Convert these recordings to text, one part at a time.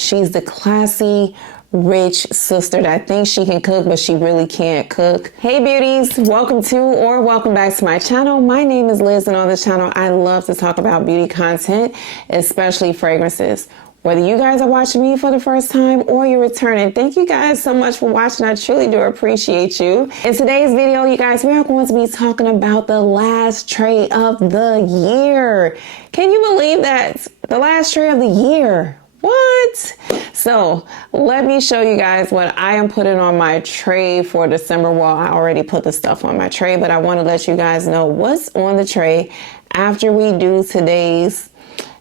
She's the classy, rich sister that thinks she can cook, but she really can't cook. Hey beauties, welcome to or welcome back to my channel. My name is Liz, and on this channel, I love to talk about beauty content, especially fragrances. Whether you guys are watching me for the first time or you're returning, thank you guys so much for watching. I truly do appreciate you. In today's video, you guys, we are going to be talking about the last tray of the year. Can you believe that? The last tray of the year. What? So let me show you guys what I am putting on my tray for December. Well, I already put the stuff on my tray, but I want to let you guys know what's on the tray after we do today's.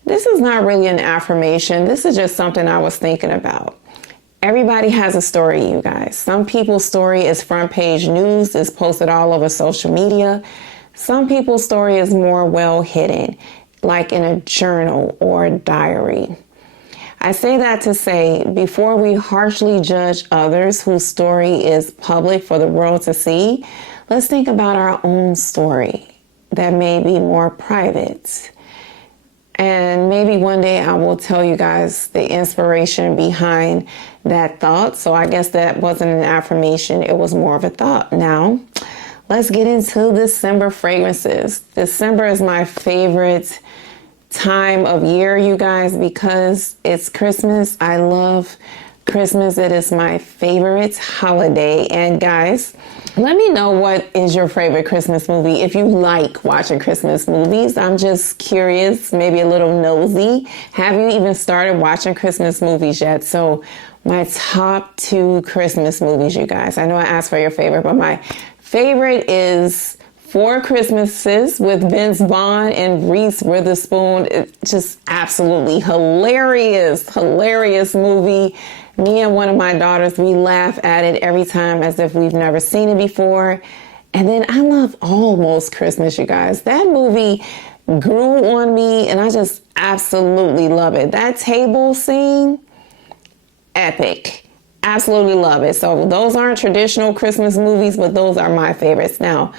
This is not really an affirmation. This is just something I was thinking about. Everybody has a story, you guys. Some people's story is front page news, is posted all over social media. Some people's story is more well hidden, like in a journal or a diary. I say that to say, before we harshly judge others whose story is public for the world to see, let's think about our own story that may be more private. And maybe one day I will tell you guys the inspiration behind that thought. So I guess that wasn't an affirmation. It was more of a thought. Now, let's get into December fragrances. December is my favorite time of year, you guys, because it's Christmas. I love Christmas. It is my favorite holiday. And guys, let me know what is your favorite Christmas movie if you like watching Christmas movies. I'm just curious, maybe a little nosy. Have you even started watching Christmas movies yet? So my top 2 Christmas movies, you guys. I know I asked for your favorite, but my favorite is Four Christmases with Vince Vaughn and Reese Witherspoon. It's just absolutely hilarious movie. Me and one of my daughters, we laugh at it every time as if we've never seen it before. And then I love Almost Christmas, you guys. That movie grew on me and I just absolutely love it. That table scene, epic. Absolutely love it. So those aren't traditional Christmas movies, but those are my favorites. Now,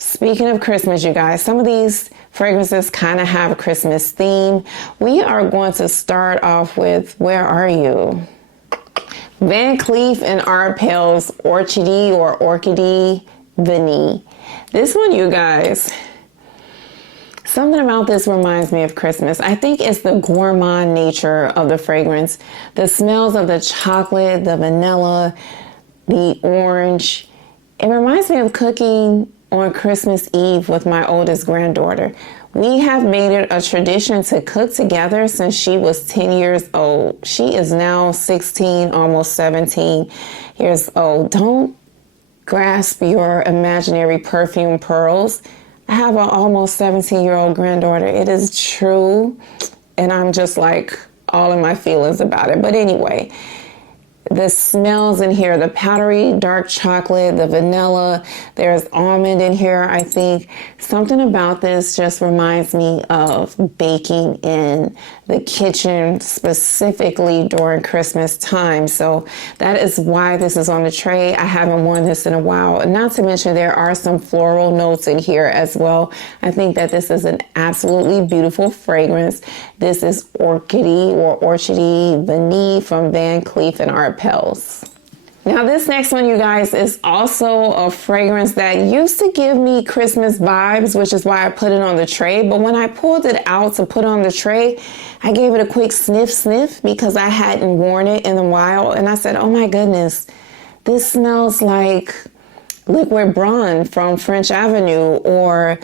speaking of Christmas, you guys, some of these fragrances kind of have a Christmas theme. We are going to start off with, where are you? Van Cleef and Arpels Orchidee or Orchidee Vanille. This one, you guys, something about this reminds me of Christmas. I think it's the gourmand nature of the fragrance. The smells of the chocolate, the vanilla, the orange. It reminds me of cooking on Christmas Eve with my oldest granddaughter. We have made it a tradition to cook together since she was 10 years old. She is now 16, almost 17 years old. Don't grasp your imaginary perfume pearls. I have an almost 17-year-old granddaughter. It is true. And I'm just like all in my feelings about it. But anyway, the smells in here, the powdery dark chocolate, the vanilla, there's almond in here. I think something about this just reminds me of baking in the kitchen, specifically during Christmas time. So that is why this is on the tray. I haven't worn this in a while. Not to mention there are some floral notes in here as well. I think that this is an absolutely beautiful fragrance. This is Orchidee or Orchidee Vanille from Van Cleef and Arpels. Now this next one, you guys, is also a fragrance that used to give me Christmas vibes, which is why I put it on the tray. But when I pulled it out to put on the tray, I gave it a quick sniff because I hadn't worn it in a while. And I said, oh my goodness, this smells like Liquid Brun from French Avenue or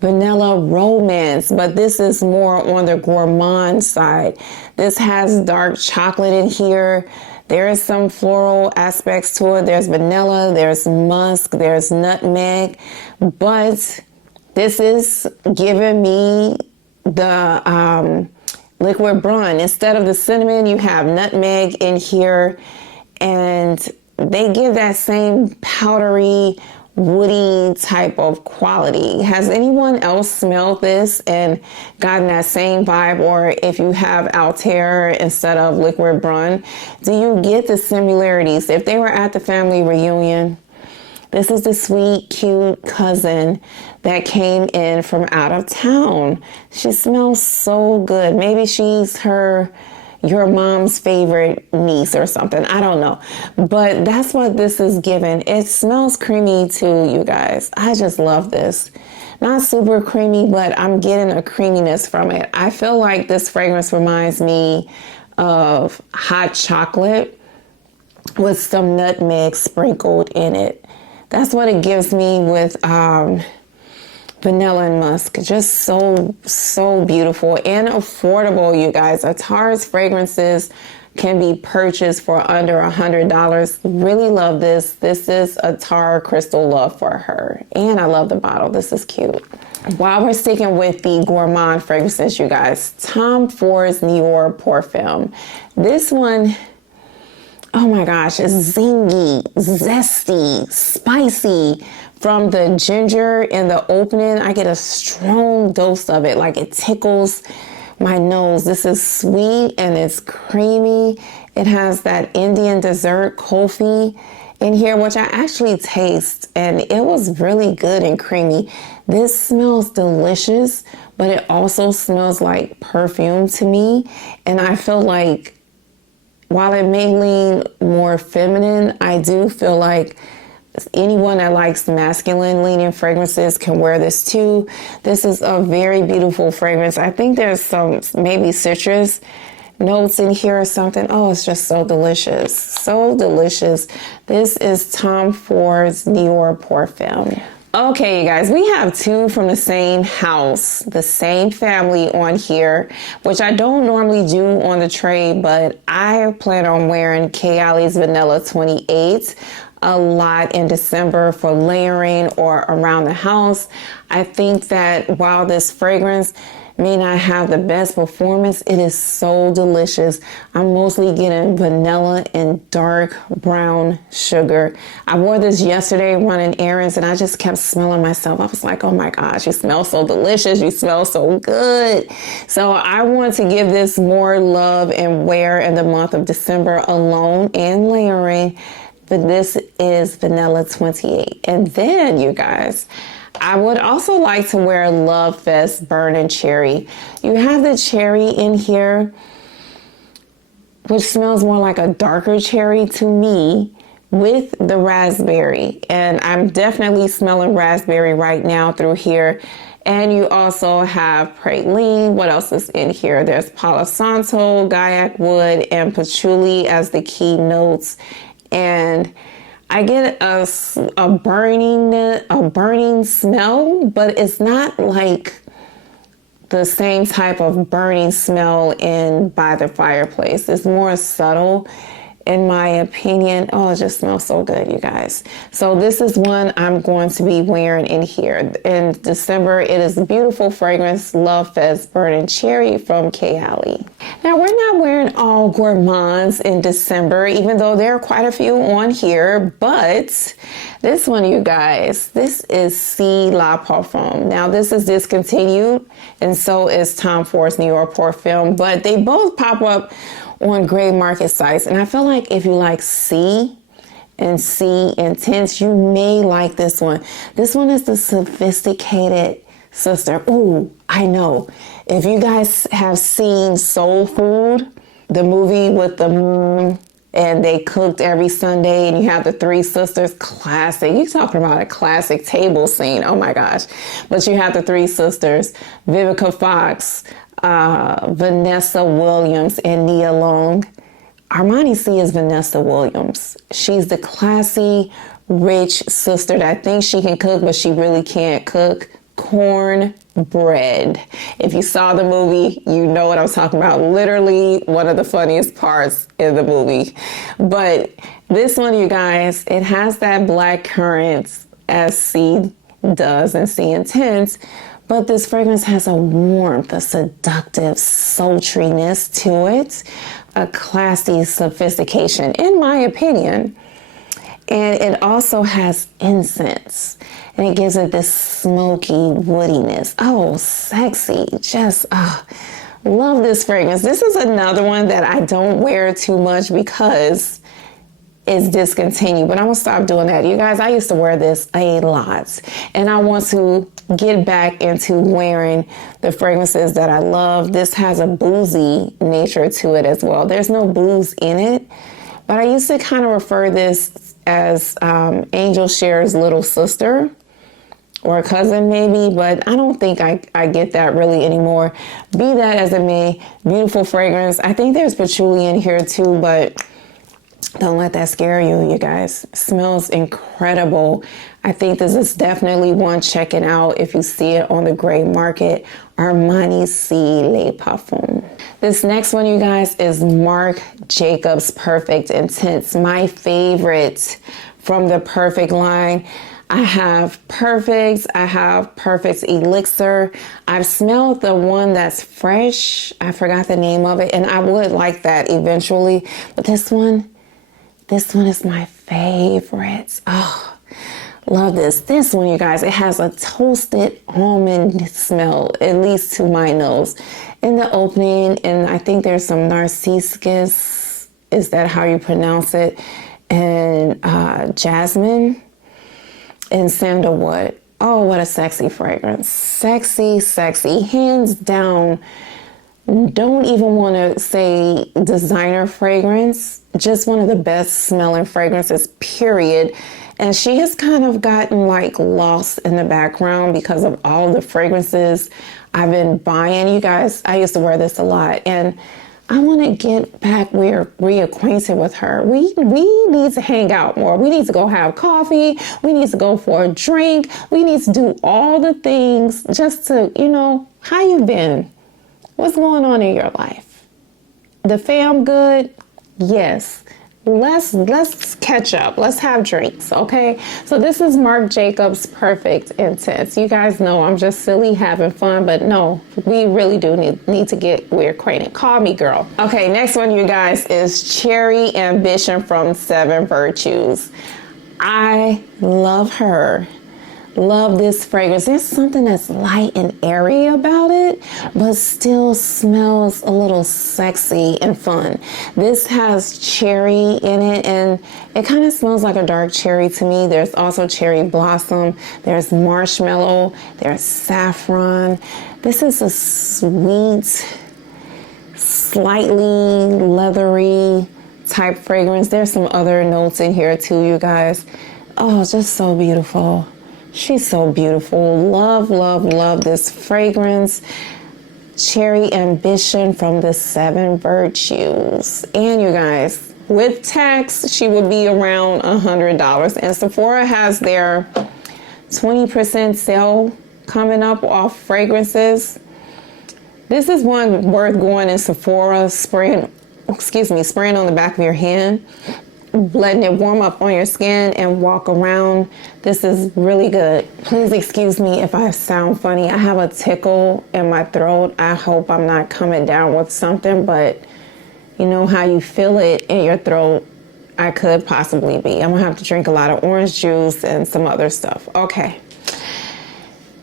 Vanilla Romance, but this is more on the gourmand side. This has dark chocolate in here. There is some floral aspects to it. There's vanilla, there's musk, there's nutmeg, but this is giving me the Liquid Brun. Instead of the cinnamon, you have nutmeg in here, and they give that same powdery, woody type of quality. Has anyone else smelled this and gotten that same vibe? Or if you have Attar instead of Liquid Brun, do you get the similarities? If they were at the family reunion, this is the sweet, cute cousin that came in from out of town. She smells so good. Maybe she's her your mom's favorite niece or something. I don't know. But that's what this is giving. It smells creamy too, you guys. I just love this. Not super creamy, but I'm getting a creaminess from it. I feel like this fragrance reminds me of hot chocolate with some nutmeg sprinkled in it. That's what it gives me with vanilla and musk. Just so beautiful and affordable, you guys. Attar's fragrances can be purchased for under $100. Really love this. This is Attar Crystal Love for her. And I love the bottle. This is cute. While we're sticking with the gourmand fragrances, you guys, Tom Ford's Nior Perfume. This one, oh my gosh, is zingy, zesty, spicy. From the ginger in the opening, I get a strong dose of it. Like it tickles my nose. This is sweet and it's creamy. It has that Indian dessert kulfi in here, which I actually taste, and it was really good and creamy. This smells delicious, but it also smells like perfume to me. And I feel like while it may lean more feminine, I do feel like anyone that likes masculine leaning fragrances can wear this too. This is a very beautiful fragrance. I think there's some maybe citrus notes in here or something. Oh, it's just so delicious. So delicious. This is Tom Ford's Nior Perfume. Okay, you guys, we have two from the same house, the same family on here, which I don't normally do on the tray, but I plan on wearing Kayali's Vanilla 28 a lot in December for layering or around the house. I think that while this fragrance may not have the best performance, it is so delicious. I'm mostly getting vanilla and dark brown sugar. I wore this yesterday running errands and I just kept smelling myself. I was like, oh my gosh, you smell so delicious. You smell so good. So I want to give this more love and wear in the month of December alone and layering. But this is Vanilla 28. And then, you guys, I would also like to wear Lovefest Burning Cherry. You have the cherry in here, which smells more like a darker cherry to me, with the raspberry. And I'm definitely smelling raspberry right now through here. And you also have praline. What else is in here? There's Palo Santo, Gaiac wood, and patchouli as the key notes. And I get a burning smell, but it's not like the same type of burning smell in By the Fireplace. It's more subtle, in my opinion. Oh, it just smells so good, you guys. So this is one I'm going to be wearing in here. In December, it is a beautiful fragrance, Lovefest Burning Cherry from Kayali. Now, we're not wearing all gourmands in December, even though there are quite a few on here, but this one, you guys, this is Si Le Parfum. Now, this is discontinued, and so is Tom Ford's Nior Perfume, but they both pop up on gray market sites. And I feel like if you like C and C Intense, you may like this one. This one is the sophisticated sister. Ooh, I know. If you guys have seen Soul Food, the movie with the and they cooked every Sunday and you have the three sisters, classic. You're talking about a classic table scene. Oh my gosh. But you have the three sisters, Vivica Fox, Vanessa Williams, and Nia Long. Armani Si is Vanessa Williams. She's the classy, rich sister that thinks she can cook, but she really can't cook. Cornbread. If you saw the movie, you know what I'm talking about. Literally one of the funniest parts in the movie. But this one, you guys, it has that black currants as C does and C Intense. But this fragrance has a warmth, a seductive sultriness to it, a classy sophistication, in my opinion. And it also has incense, and it gives it this smoky woodiness. Oh, sexy. Just, love this fragrance. This is another one that I don't wear too much because is discontinued, but I'm gonna stop doing that. You guys, I used to wear this a lot, and I want to get back into wearing the fragrances that I love. This has a boozy nature to it as well. There's no booze in it, but I used to kind of refer this as Angel Share's little sister or a cousin maybe, but I don't think I get that really anymore. Be that as it may, beautiful fragrance. I think there's patchouli in here too, but don't let that scare you, you guys. It smells incredible. I think this is definitely one checking out if you see it on the gray market. Armani Si Le Parfum. This next one, you guys, is Marc Jacobs Perfect Intense. My favorite from the Perfect line. I have Perfects, I have Perfect's Elixir. I've smelled the one that's fresh. I forgot the name of it, and I would like that eventually. But this one is my favorite. Oh, love this. This one, you guys, it has a toasted almond smell, at least to my nose. In the opening, and I think there's some narcissus, is that how you pronounce it? And jasmine and sandalwood. Oh, what a sexy fragrance. Sexy, sexy. Hands down, don't even want to say designer fragrance. Just one of the best smelling fragrances, period. And she has kind of gotten like lost in the background because of all the fragrances I've been buying. You guys, I used to wear this a lot, and I want to get back reacquainted with her. We need to hang out more. We need to go have coffee. We need to go for a drink. We need to do all the things just to, you know, how you been? What's going on in your life? The fam good? Yes. Let's catch up. Let's have drinks, okay? So this is Marc Jacobs Perfect Intense. You guys know I'm just silly having fun, but no, we really do need to get reacquainted. Call me, girl. Okay, next one, you guys, is Cherry Ambition from Seven Virtues. I love her. Love this fragrance. There's something that's light and airy about it, but still smells a little sexy and fun. This has cherry in it, and it kind of smells like a dark cherry to me. There's also cherry blossom. There's marshmallow. There's saffron. This is a sweet, slightly leathery type fragrance. There's some other notes in here too, you guys. Oh, just so beautiful. She's so beautiful. Love, love, love this fragrance. Cherry Ambition from the Seven Virtues. And you guys, with tax, she would be around $100. And Sephora has their 20% sale coming up off fragrances. This is one worth going in Sephora, spraying on the back of your hand, letting it warm up on your skin and walk around. This is really good. Please excuse me if I sound funny. I have a tickle in my throat. I hope I'm not coming down with something, but you know how you feel it in your throat. I could possibly be. I'm gonna have to drink a lot of orange juice and some other stuff. Okay.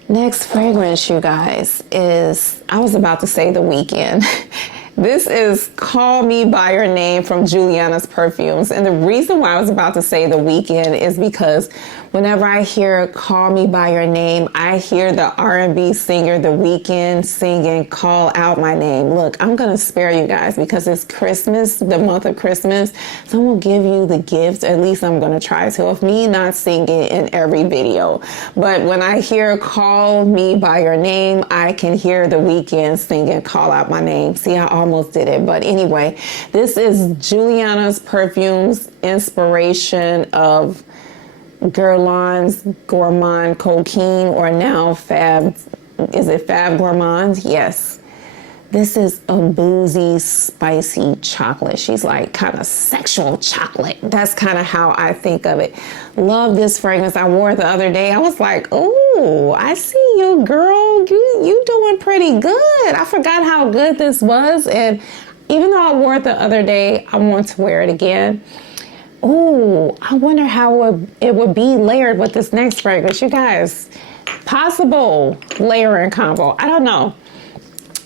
Next fragrance, you guys, is, I was about to say The Weeknd. This is Call Me By Your Name from Julianna's Perfumes. And the reason why I was about to say The Weeknd is because whenever I hear Call Me By Your Name, I hear the R&B singer The Weeknd singing Call Out My Name. Look, I'm going to spare you guys because it's Christmas, the month of Christmas. So I'm going to give you the gift. At least I'm going to try to. Of me not singing in every video. But when I hear Call Me By Your Name, I can hear The Weeknd singing Call Out My Name. See, I almost did it. But anyway, this is Julianna's Perfumes inspiration of Guerlain's Gourmand Coquine, or now Fève. Is it Fève Gourmand? Yes. This is a boozy, spicy chocolate. She's like kind of sexual chocolate. That's kind of how I think of it. Love this fragrance. I wore it the other day. I was like, ooh, I see you, girl. You doing pretty good. I forgot how good this was. And even though I wore it the other day, I want to wear it again. Ooh, I wonder how it would be layered with this next fragrance. You guys, possible layering combo. I don't know.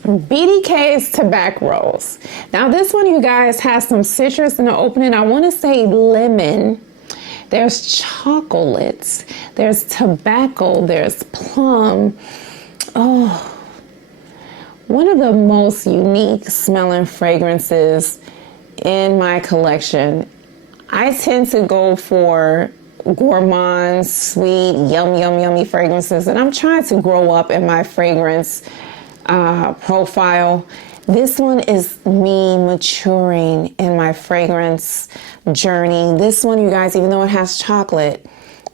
BDK's Tabac Rose. Now this one, you guys, has some citrus in the opening. I want to say lemon. There's chocolates. There's tobacco. There's plum. Oh, one of the most unique smelling fragrances in my collection. I tend to go for gourmand, sweet, yummy fragrances, and I'm trying to grow up in my fragrance profile. This one is me maturing in my fragrance journey. This one, you guys, even though it has chocolate,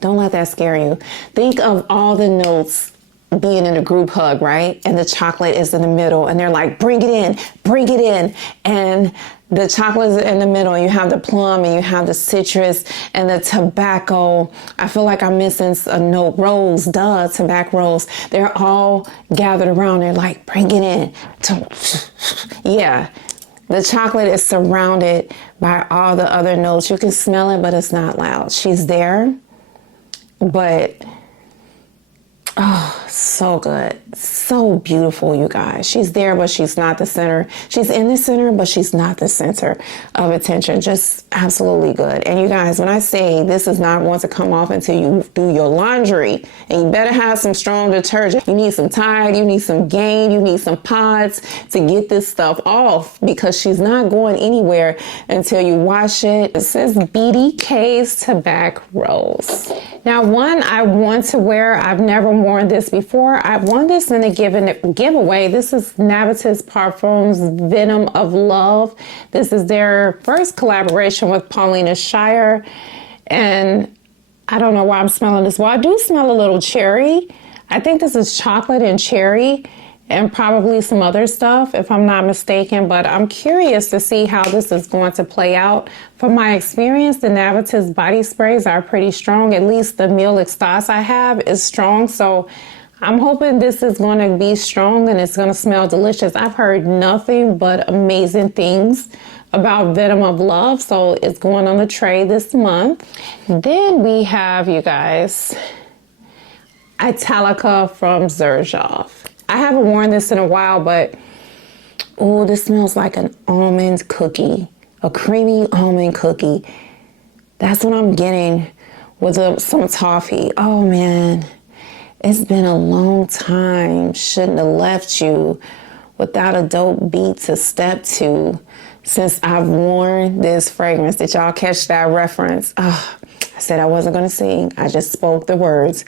don't let that scare you. Think of all the notes being in a group hug, right? And the chocolate is in the middle, and they're like, bring it in. And the chocolate is in the middle, and you have the plum, and you have the citrus, and the tobacco. I feel like I'm missing a note. Rose, Tabac Rose. They're all gathered around. They're like, bring it in. Yeah. The chocolate is surrounded by all the other notes. You can smell it, but it's not loud. She's there, but oh, so good. So beautiful, you guys. She's there, but she's not the center. She's in the center, but she's not the center of attention. Just absolutely good. And you guys, when I say this is not going to come off until you do your laundry, and you better have some strong detergent. You need some Tide, you need some Gain, you need some pods to get this stuff off, because she's not going anywhere until you wash it. This is BDK's Tabac Rose. Now, one I want to wear, I've never worn this before. I've won this in a giveaway. This is Navitus Parfums Venom of Love. This is their first collaboration with Paulina Shire. And I don't know why I'm smelling this. Well, I do smell a little cherry. I think this is chocolate and cherry and probably some other stuff, if I'm not mistaken. But I'm curious to see how this is going to play out. From my experience, the Navitus body sprays are pretty strong. At least the Mille Extase I have is strong. So I'm hoping this is going to be strong and it's going to smell delicious. I've heard nothing but amazing things about Venom of Love. So it's going on the tray this month. Then we have, you guys, Italica from Xerjoff. I haven't worn this in a while, but oh, this smells like an almond cookie, a creamy almond cookie. That's what I'm getting with some toffee. Oh man, it's been a long time. Shouldn't have left you without a dope beat to step to since I've worn this fragrance. Did y'all catch that reference? Oh, I said I wasn't gonna sing. I just spoke the words.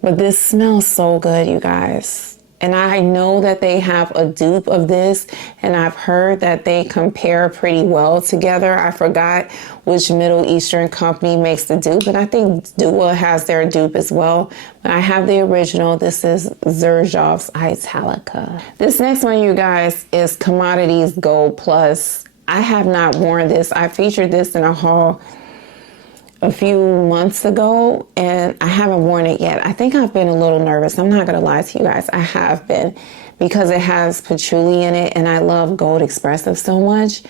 But this smells so good, you guys. And I know that they have a dupe of this, and I've heard that they compare pretty well together. I forgot which Middle Eastern company makes the dupe, and I think Dua has their dupe as well. But I have the original. This is Xerjoff's Italica. This next one, you guys, is Commodities Gold Plus. I have not worn this. I featured this in a haul a few months ago, and I haven't worn it yet. I think I've been a little nervous. I'm not gonna lie to you guys. I have been, because it has patchouli in it, and I love Gold Expressive so much.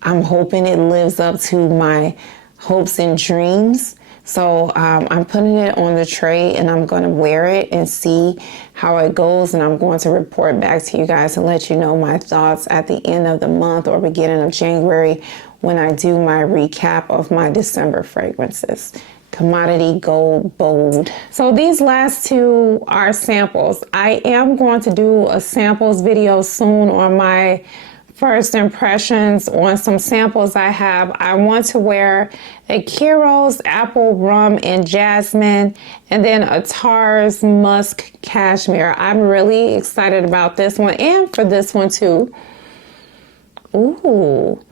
I'm hoping it lives up to my hopes and dreams. So I'm putting it on the tray, and I'm gonna wear it and see how it goes, and I'm going to report back to you guys and let you know my thoughts at the end of the month or beginning of January when I do my recap of my December fragrances. Commodity Gold Bold. So these last two are samples. I am going to do a samples video soon on my first impressions on some samples I have. I want to wear a Kieros Apple Rum and Jasmine, and then Attar's Musk Cashmere. I'm really excited about this one, and for this one too. Ooh.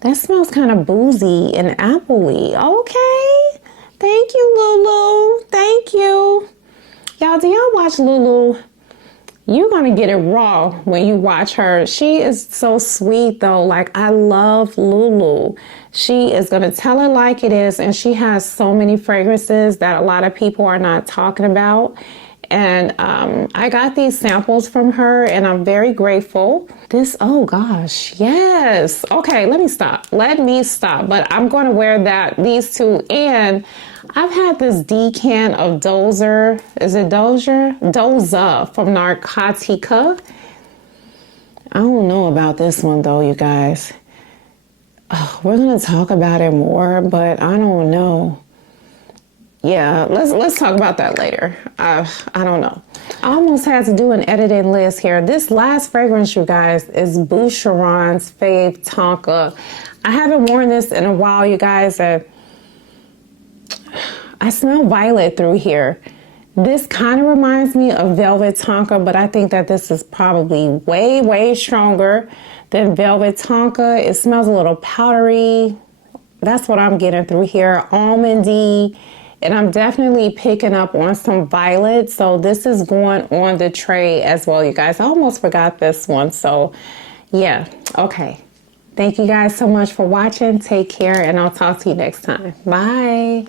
That smells kind of boozy and appley. Okay. Thank you, Lulu. Thank you. Y'all, do y'all watch Lulu? You're going to get it raw when you watch her. She is so sweet, though. Like, I love Lulu. She is going to tell it like it is, and she has so many fragrances that a lot of people are not talking about. And I got these samples from her, and I'm very grateful. This, oh gosh, yes. Okay, let me stop. But I'm going to wear these two. And I've had this decan of Doza from Narcotica. I don't know about this one though, you guys. We're gonna talk about it more, but I don't know. Yeah, let's talk about that later. I don't know. I almost had to do an edited list here. This last fragrance, you guys, is Boucheron's Fève Tonka. I haven't worn this in a while, you guys. I smell violet through here. This kind of reminds me of Velvet Tonka, but I think that this is probably way, way stronger than Velvet Tonka. It smells a little powdery. That's what I'm getting through here. Almondy. And I'm definitely picking up on some violet. So this is going on the tray as well, you guys. I almost forgot this one. So yeah, okay. Thank you guys so much for watching. Take care, and I'll talk to you next time. Bye.